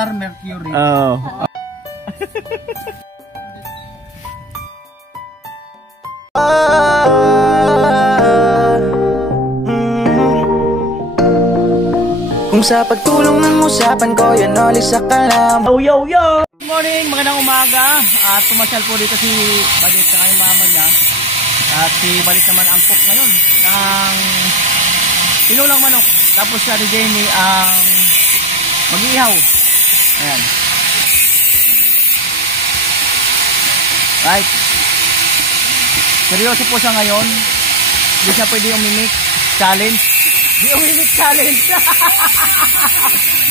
Star Mercury. Oh. Kung sa pagtulong ng usapan ko, yan ulit sa kalam. Yo! Good morning, magandang umaga. At pumasyal po dito si Balit sa kayong mama niya. At si Balit naman ang cook ngayon ng tinulang manok. Tapos si Ate Jenny ang mag-iihaw. Ayan. Right. Seryoso po siya ngayon. Hindi siya pwede umimik challenge. Di umimik challenge.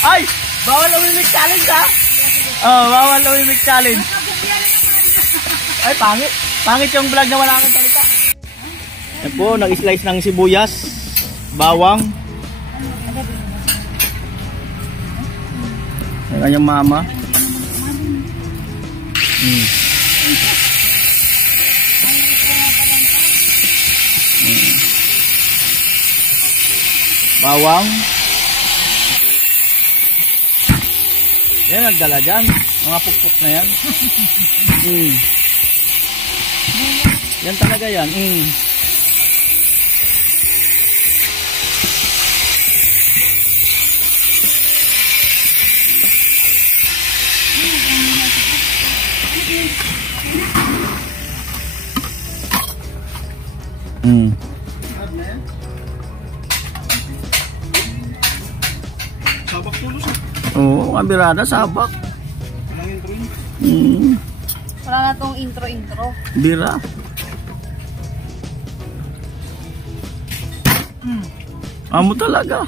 Ay! Bawal umimik challenge ha? Oh, bawal umimik challenge. Ay, pangit. Pangit yung vlog na wala kang salita. Yan po, nag-slice ng sibuyas, bawang. Ang kanyang mama. Bawang. Yan, nagdala dyan. Mga pukpuk na yan. Yan talaga yan. Sabak tulo siya. Oo, kabirada, sabak. Wala na tong intro. Bira. Amo talaga.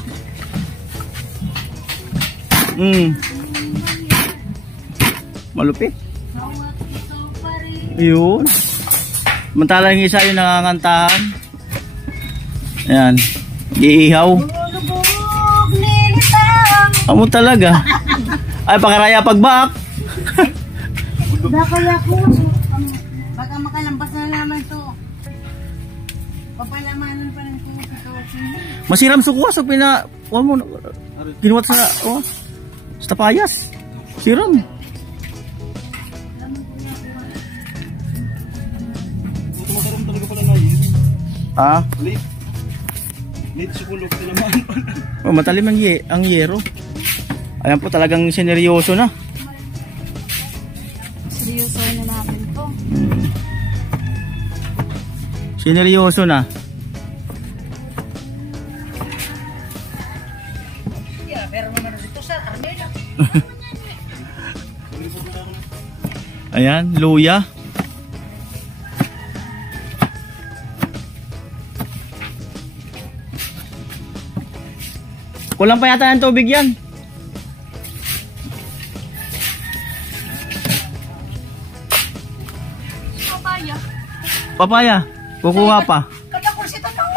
Malupit. Ayun. Mantala yung isa yung nangangantahan. Ayan. Iihaw. Amo talaga. Ay, pakaraya pagbak. Kaya ko. Baka makalambas na naman to. Papalamanan pa rin ko. Masiram sukuha sa pina... Wala mo. Kinuwat sa... Oh, sa tapayas. Siram. Tumataram talaga pala na yun. Ah? Late sa kulog na naman. Oh, matalim ang yero. Ayan po, talagang sineryoso na. Seryoso na natin to. Sineryoso na. Ayan, luya. Kulang pa yata ng tubig yan. Papaya. Kukuha pa.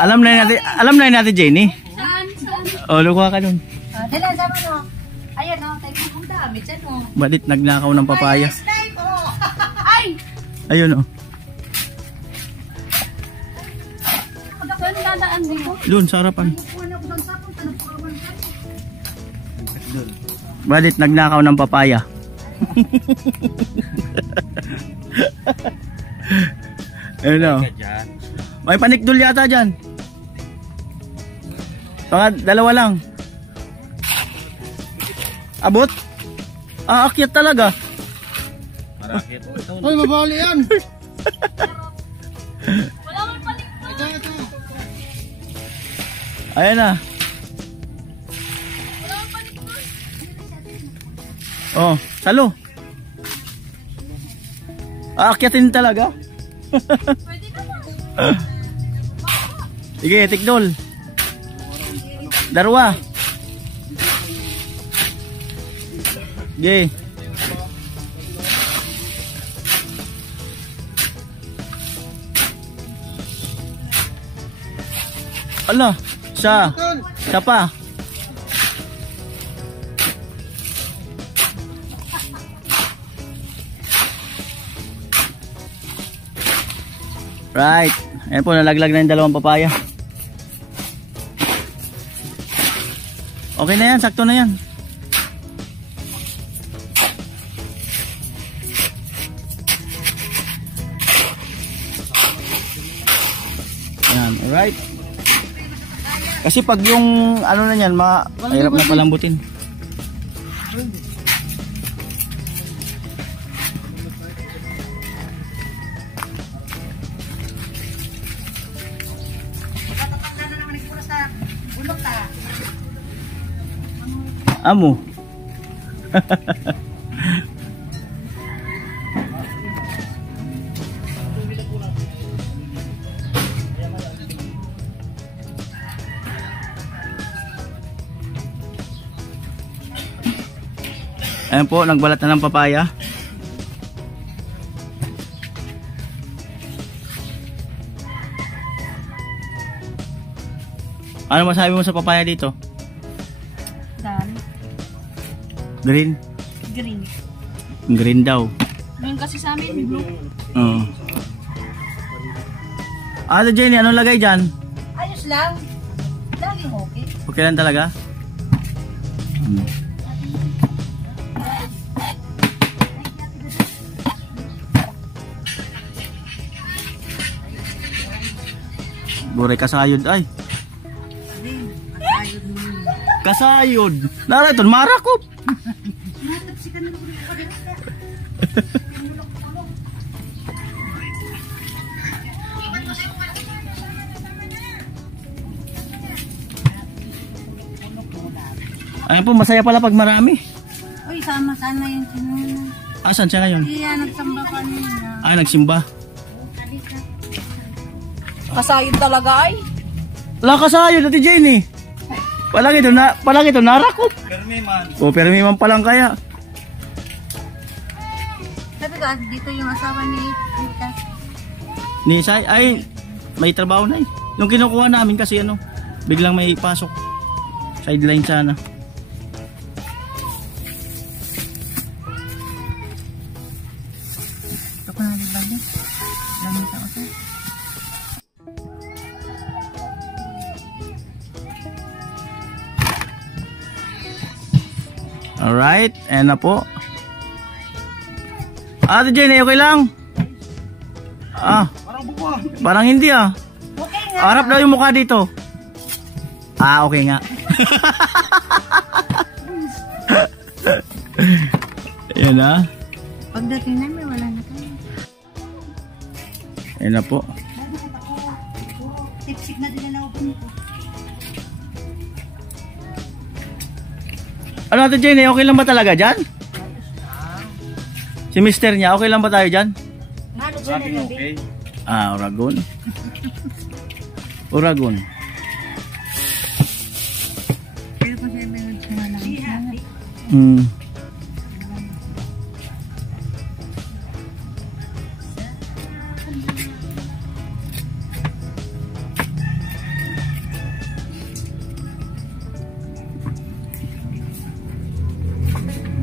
Alam na natin Jenny. Saan? Oh, lukuha ka dun. Dala, sama mo. Ayan o, tayo kong dami dyan o. Balit nagnakaw ng papaya. Ay! Ayun oh. Saan dadaan dito? Doon sa harapan. Balit nagnakaw ng papaya. Ayun oh. May panikdol yata dyan. Dalawa lang. Abot? Aakyat talaga. Ay, mabali yan. Wala kang panikdol. Ito. Ayan na. Wala kang panikdol. Oh, salo. Aakyatin talaga. Pwede naman. Sige, tikdol. Darwa. Sige. Ala, siya pa. Right. Ayan po, nalaglag na yung dalawang papaya. Okay na yan, sakto na yan. Kasi pag yung ano na yan, mahirap na palambutin. Amo. Ayan po, nagbalat na ng papaya. Ano masabi mo sa papaya dito? Dan. Green? Green. Green daw. Ngayon kasi sa amin, blue. Oo. Ate Jenny, anong lagay dyan? Ayos lang. Laging okay. Okay lang talaga? Buray kasayod ay. Kasayod. Nara ito, marakop. Ayun po, masaya pala pag marami. Uy, sama sana yung sinuna. Asan siya ngayon? Iya, nagsamba pa nila. Ah, nagsimba. Kasayod talaga ay. Wala kasayod, Ate Jenny. Palang ito, narakop. Permi man. O, pero may man palang kaya. Sabi ko, dito yung asawa ni Rita. Ni Sai, ay, may trabaho na eh. Yung kinukuha namin kasi ano, biglang may pasok. Sideline sana. Ito ko na libalik. Lamit ako sir. Alright, ayan na po. Ate Jenny, okay lang? Ah, Parang buwa. parang hindi ah. Okay nga. Harap daw yung mukha dito. Ah, okay nga. Ayan na. Pagdating namin, wala na kayo. Ayan na po. Tipsik na din na ako nito. Ano Ate Jenny, okay lang ba talaga dyan? Si mister niya, okay lang ba tayo dyan? Ano dyan na hindi? Ah, Oragon. Oragon. Pero kung siya may nagsangalang. Hmm.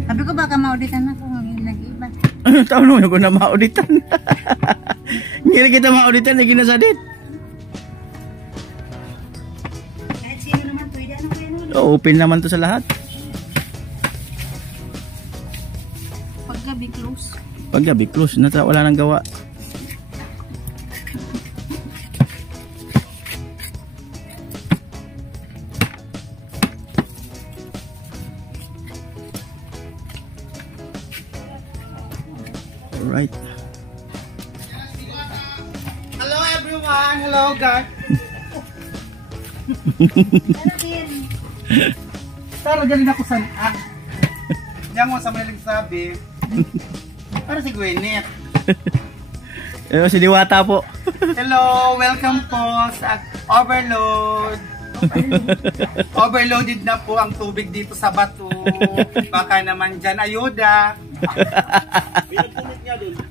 Sabi ko baka mauditan ako ng nag-iba. Ano taon mo ko na mauditan? Ngiri kita mauditan, na ginasadit. Kahit sino naman pwede, ano kayo nun? Open naman to sa lahat. Paggabi close. Paggabi, close. Wala nang gawa. Alright. Hello everyone. Hello guys. Tara galing ako sa Diyan mo sa maling sabi. Para si Gwyneth. Ayun, si Diwata po. Hello, welcome po sa Overload. Overloaded na po ang tubig dito sa bato. Baka naman dyan ayuda.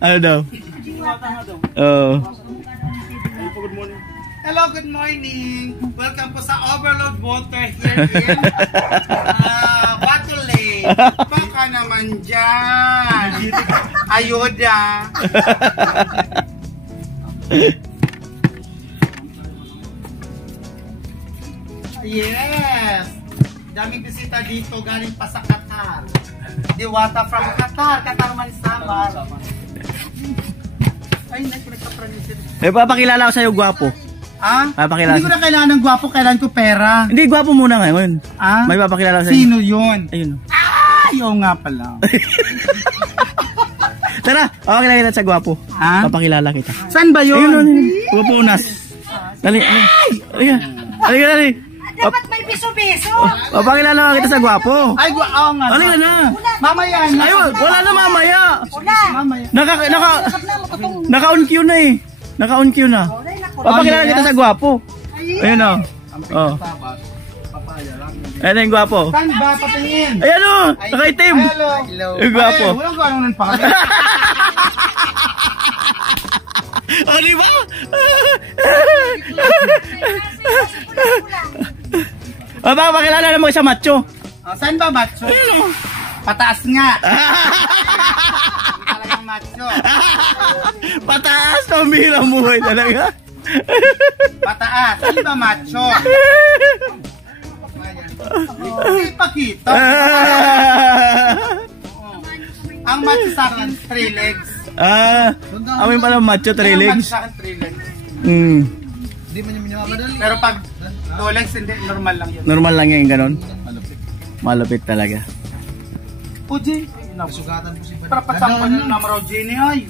Ano daw? Oo. Hello, good morning. Welcome po sa Overload Water here in Bato Lake. Baka naman dyan ayuda. Yes! Daming bisita dito galing pa sa Qatar. Diwata from Qatar. Qatar man Samar. Ay, nagpapranisi. May papakilala ko sa'yo, gwapo. Papakilala. Hindi ko na kailangan ng gwapo, kailangan ko pera. Hindi, gwapo muna ngayon. May papakilala sa'yo. Sino yun? Ayun. Ayaw nga pala. Tara, papakilala kita sa gwapo. Papakilala kita. Saan ba yun? Ayun. Gwapo unas. Dali. Dali. Dapat may piso-piso. Papakilala kita sa gwapo. Ay, oo nga. Halika na. Mamaya na. Ayun, wala na mamaya. Wala. Mamaya. Naka-on cue na eh. Naka-on cue na. Papakilala kita sa gwapo. Ayun o. Oh. Ayun yung gwapo. Saan ba? Patingin. Ayan o. Naka-itim. Hello. Yung gwapo. Ay, walang gano'n ng pakagay. O, di ba? Papakilala naman sa macho. Saan ba, macho? Pataas nga. Talagang macho. Pataas, pambihirang buhay talaga. Pataas. Saan ba, macho? Hindi pakita. Ang macho sa akin, 3 legs. Amin pala macho, 3 legs. Ang macho sa akin, 3 legs. Pero pag 2 legs, hindi. Normal lang yun. Normal lang yung ganon. Malupit talaga. Uji. Nasugatan mo si Bani. Para pasampan ng numero, Jenny, ay.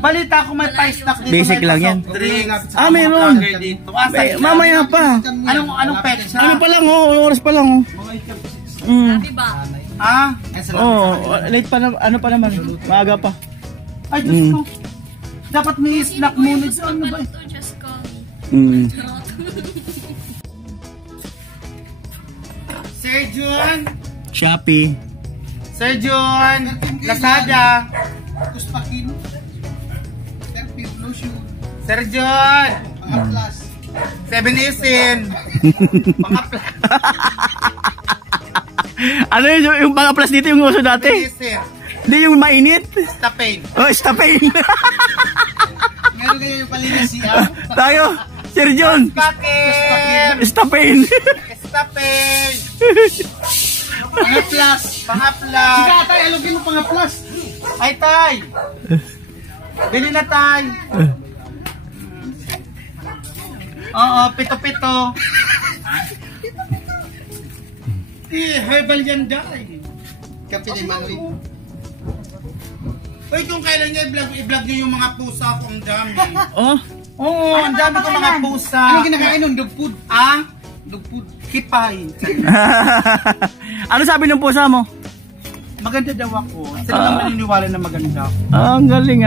Balita ko may pa-stock dito. Basic may lang yan. soft drinks. Meron. Dito. Mamaya pa. Anong petsa? Ano pa lang oras pa lang late pa na, ano pa naman, maaga pa. Ay, Diyos ko. Dapat may snack muna. Ano ba? Sir John. Shopee. Sir John. Lazada. Sir John. 7-Eleven. Pang-aplas. Ano yung mga plus dito yung uso dati? 7-Eleven. Hindi yung mainit. Stapane. Oh, stapane. Meron kayo yung palinis siya. Tayo, Sir John. Stapane. Stapane. Stapane. Pang-aplas. Pang-aplas. Sige, tay, alugin mo pang-aplas. Ay, tay. Bili na, tay. Oo, pito-pito. Herbal yan, day. Kape ni Manoy. Uy, kung kailan niya i-vlog niyo yung mga pusa ko, ang dami. Oo, ang dami ko mga pusa. Ano kinakain nun? Dog food? Dog food. Kipay. Ano sabi ng pusa mo? Maganda daw ako. Sila lang maniniwala na maganda ako. Ang galing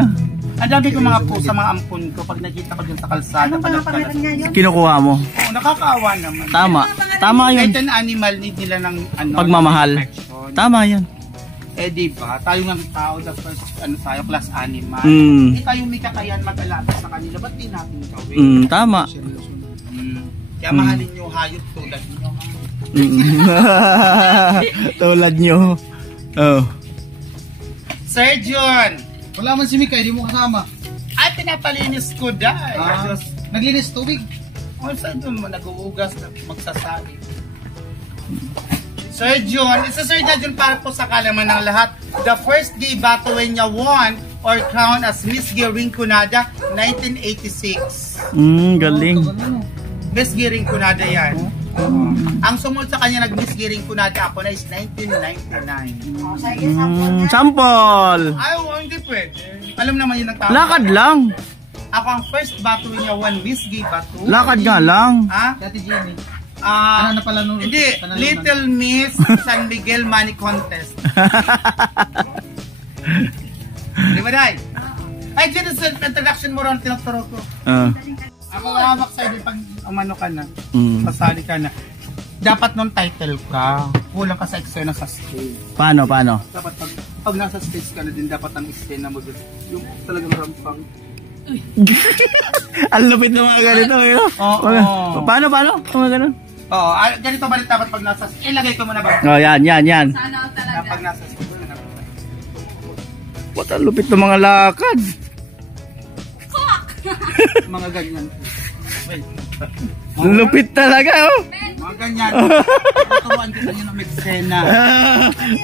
Ang dami ko mga pusa, mga ampon ko. Pag nakita ko dyan sa kalsada, kinukuha mo. Oo, nakakaawa naman. Tama yun. Kahit an animal, need nila ng Pagmamahal. Tama yan. Diba? Tayo ng tao, the first, tayo, class animal. Tayo may kakayan mag-alaga sa kanila. Ba't di natin gawin? Tama. Kaya mahalin nyo hayop tulad nyo. Tulad nyo. Sir John! Wala man si Mika, hindi mo kasama. Ay, pinapalinis ko dahil. Naglinis tubig. Saan doon mo nag-uugas na magsasali? Sir John, isa Sir John para po sa kalaman ng lahat. The first gay Batueña won or crowned as Miss Gay Rinconada 1986. Galing. Miss Gay Rinconada yan. Ang sumunod sa kanya nag-Miss Gay Rinconada ako na is 1999. Sample! Ay, hindi pwede. Alam naman yun ang tao. Lakad lang. Ako ang first Batueña won Miss Gay Batu. Lakad nga lang. Dati Jenny. Ano na pala nung hindi, Little Miss San Miguel Money Contest. Di ba, Day? Ay, dito sa introduction mo ron, tinuturo ko. Ako hawak sa'yo din pag umano ka na, pasali ka na. Dapat nung title ka, kulang ka sa eksena sa stage. Paano? Dapat pag nasa stage ka na din, dapat ang eksena mo dun, yung talagang rampang. Ang lupit ng mga ganito. Paano? Mga ganun? Oo, ganito ba rin dapat pag nasa stage? Ilagay ko muna ba? Yan. Sana talaga. Pag nasa stage. What ang lupit ng mga lakad. Mga ganyan. Wait. Lupit talaga, Mga ganyan. Turuan kita nyo ng eksena.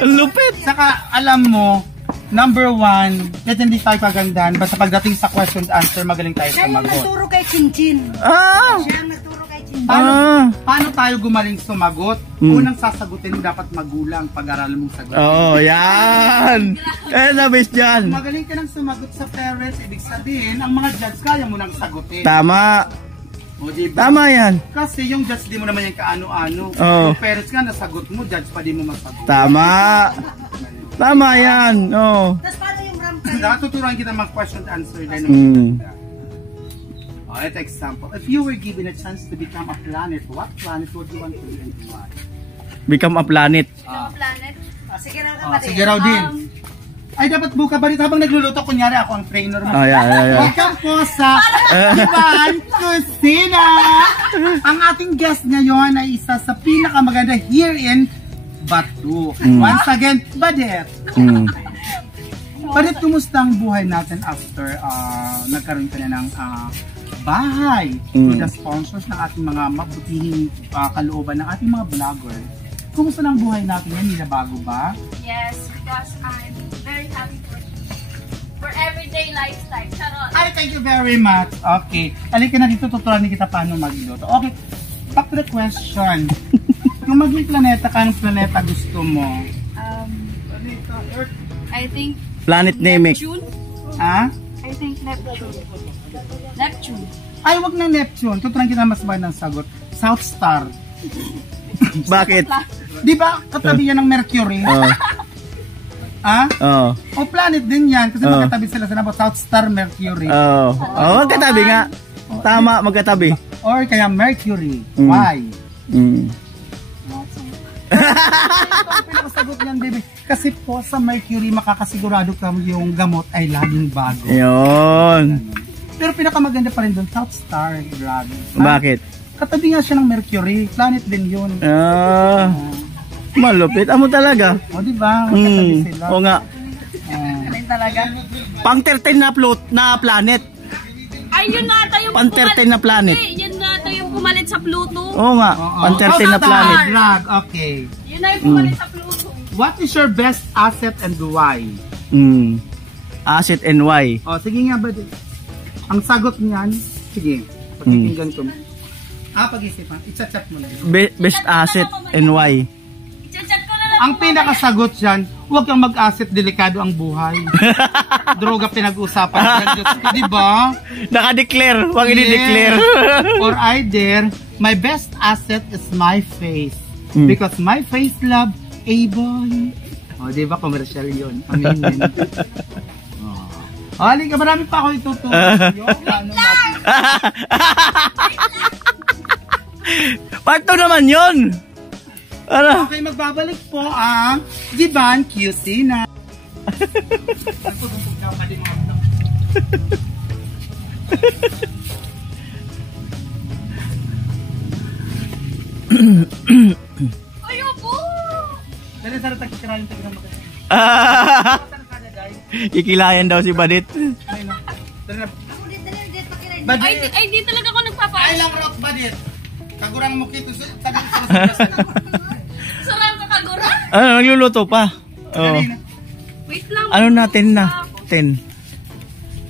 Ang lupit. Saka, alam mo, Number 1, kahit hindi tayo kagandahan, basta pagdating sa question and answer, magaling tayo Siya yung sumagot. nagturo kay Chinchin. Ah! Siya yung nagturo kay Chinchin. Paano tayo gumaling sumagot? Unang sasagutin dapat magulang pag-aral mong sagot. Oh, yan! Eh, nabis dyan. Magaling ka nang sumagot sa parents, ibig sabihin, ang mga judge kaya mo nang sagutin. Tama. O, diba? Tama yan. Kasi yung judge di mo naman yung kaano-ano. Oo. Yung parents nga nasagot mo, judge pa di mo masagot. Tama. Tama yan. Oh. Tapos paano yung ramp kayo? Natuturuan kita mag question and answer din. Mm. Ito example. If you were given a chance to become a planet, what planet would you want to be and why? Become a planet. Ano planet? Sige raw ka ba Sige raw din. Ay, dapat buka ba dito habang nagluluto? Kunyari ako ang trainer mo. Oh, yeah. Welcome po sa Divan Kusina! Ang ating guest ngayon ay isa sa pinakamaganda here in Batu. Once again, Badet. Badet, kumusta ang buhay natin after nagkaroon ka na ng bahay to the sponsors ng ating mga mabutihing kalooban ng ating mga vloggers? Kumusta ang buhay natin yan? Nilabago ba? Yes, because I'm very happy for everyday lifestyle. Charot. Ay, thank you very much. Okay. Alika na dito, tuturuan kita paano magluto. Okay, back to the question. Kung maging planeta ka, anong planeta gusto mo? I think Planet Namek. Neptune. Ha? I think Neptune. Neptune. Ay, wag na Neptune. Tuturuan kita mas ba ng sagot. South Star. Bakit? Di ba katabi yan ng Mercury? Ha? Oh. O planet din yan. Kasi magkatabi sila sa nabot. South Star, Mercury. Oh. Oh, magkatabi nga. Tama, magkatabi. Or kaya Mercury. Why? Ito ang pinakasagot niyan, baby. Kasi po sa Mercury, makakasigurado ka yung gamot ay laging bago. Yun. Pero pinakamaganda pa rin doon, South Star. Grabe. Bakit? Katabi nga siya ng Mercury. Planet din yun. Ah, malupit. Amo talaga. O, diba? Magkatabi sila. Oo nga. Galing talaga. Pang 13 na planet. Ay, yun nata yung Pang 13 na planet. Yun nata yung pumalit sa Pluto. Oo nga. Pang 13 na planet. Drag. Okay. Yun na yung pumalit sa Pluto. What is your best asset and why? Asset and why? O, sige nga ba? Ang sagot niyan, sige. Pagkikinggan ko. Pag-isipan. I-chat mo lang. Best asset and why? Chat ko na lang. Ang pinakasagot dyan, huwag kang mag-asset, delikado ang buhay. Droga pinag-usapan dyan, Diyos ko, diba? Naka-declare. Huwag i-declare. Or either, my best asset is my face. Because my face love a boy. O, diba? Commercial yun. Aminin. Halika, marami pa ako ituturo. Ano natin? Part 2 naman yun. Ano? Okay, magbabalik po ang Divan Kusina. Ayoko. Dali, sana tagkirahin tayo ng maganda. Ikilayan daw si Badit. Ay, no. Dali na. Ay, Badit. ay, di talaga ako Ay nagpapaalis. lang rock, Badit. Kagurang mo kito sa tabi sa Sarang kakagura. Ano, nagluluto pa. Oh. Wait lang. Ano natin na? 10.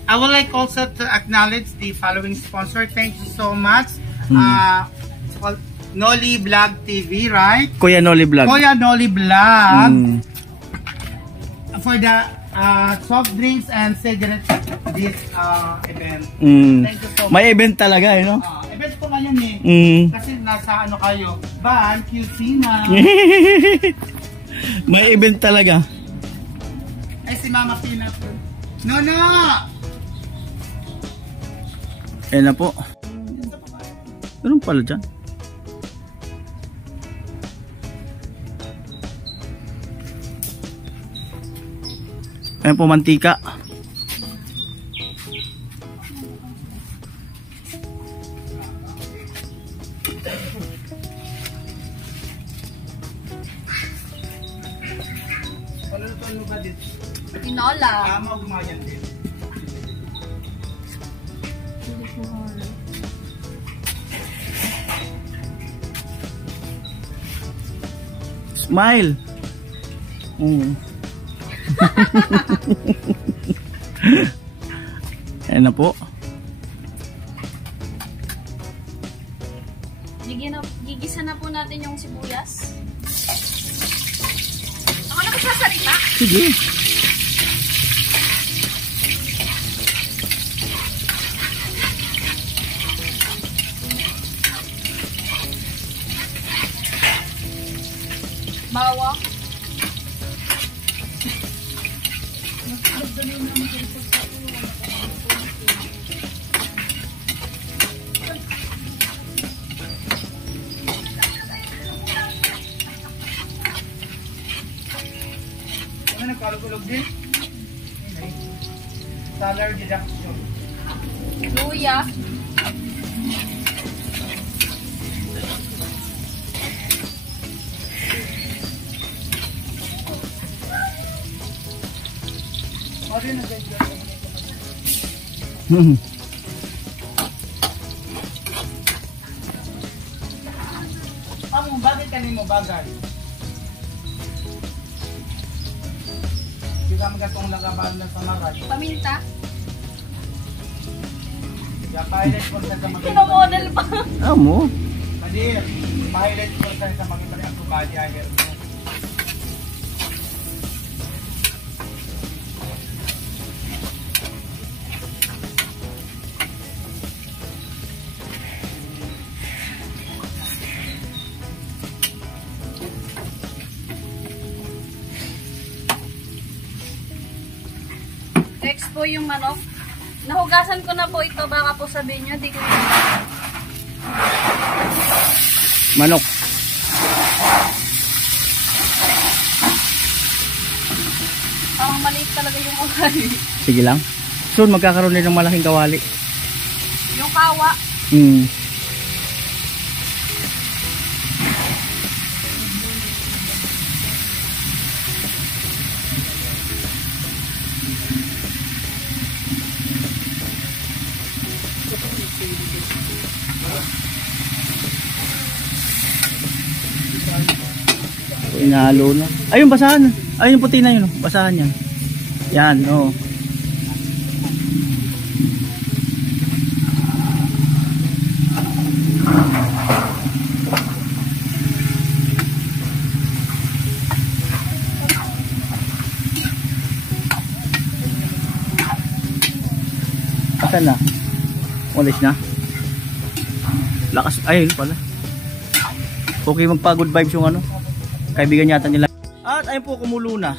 I would like also to acknowledge the following sponsor. Thank you so much. It's called Noli Vlog TV, right? Kuya Noli Vlog. Kuya Noli Vlog. For the soft drinks and cigarettes this event. Thank you so much. May event talaga, eh, no? Event po ngayon eh. Kasi nasa ano kayo, Van Kusina. May event talaga. Ay si Mama Pina po. No! Ayan na po. Ganun pala dyan. Ayan po, mantika. Ano ba dito? Tinola. Tama, gumayan din. Smile. Ayan na po. Gigisa na po natin yung sibuyas. Ako na magsasalita. Sige. Bawang. Ano nagkalugulog din? Salary deduction. Luya. Ano na guys? Amo, bakit kanimo bagay? Di ka magatong lagaban na sa maray. Paminta. Ya, pilot ko sa mga... Pinomodel pa. Amo. Kadir, pilot ko sa mga pari ang kubali ayer mo. Next po yung manok. Nahugasan ko na po ito. Baka po sabihin nyo, di ko yun. Manok. Parang maliit talaga yung kawali. Sige lang. Soon magkakaroon din ng malaking kawali. Yung kawa. Inalo na. Ayun, basahan. Ayun yung puti na yun. Basahan yan. Yan, oo. Asan na? Walis na? Lakas. Ayun pala. Okay, magpa-good vibes yung ano. Kaibigan yata nila. At ayun po, kumulo na.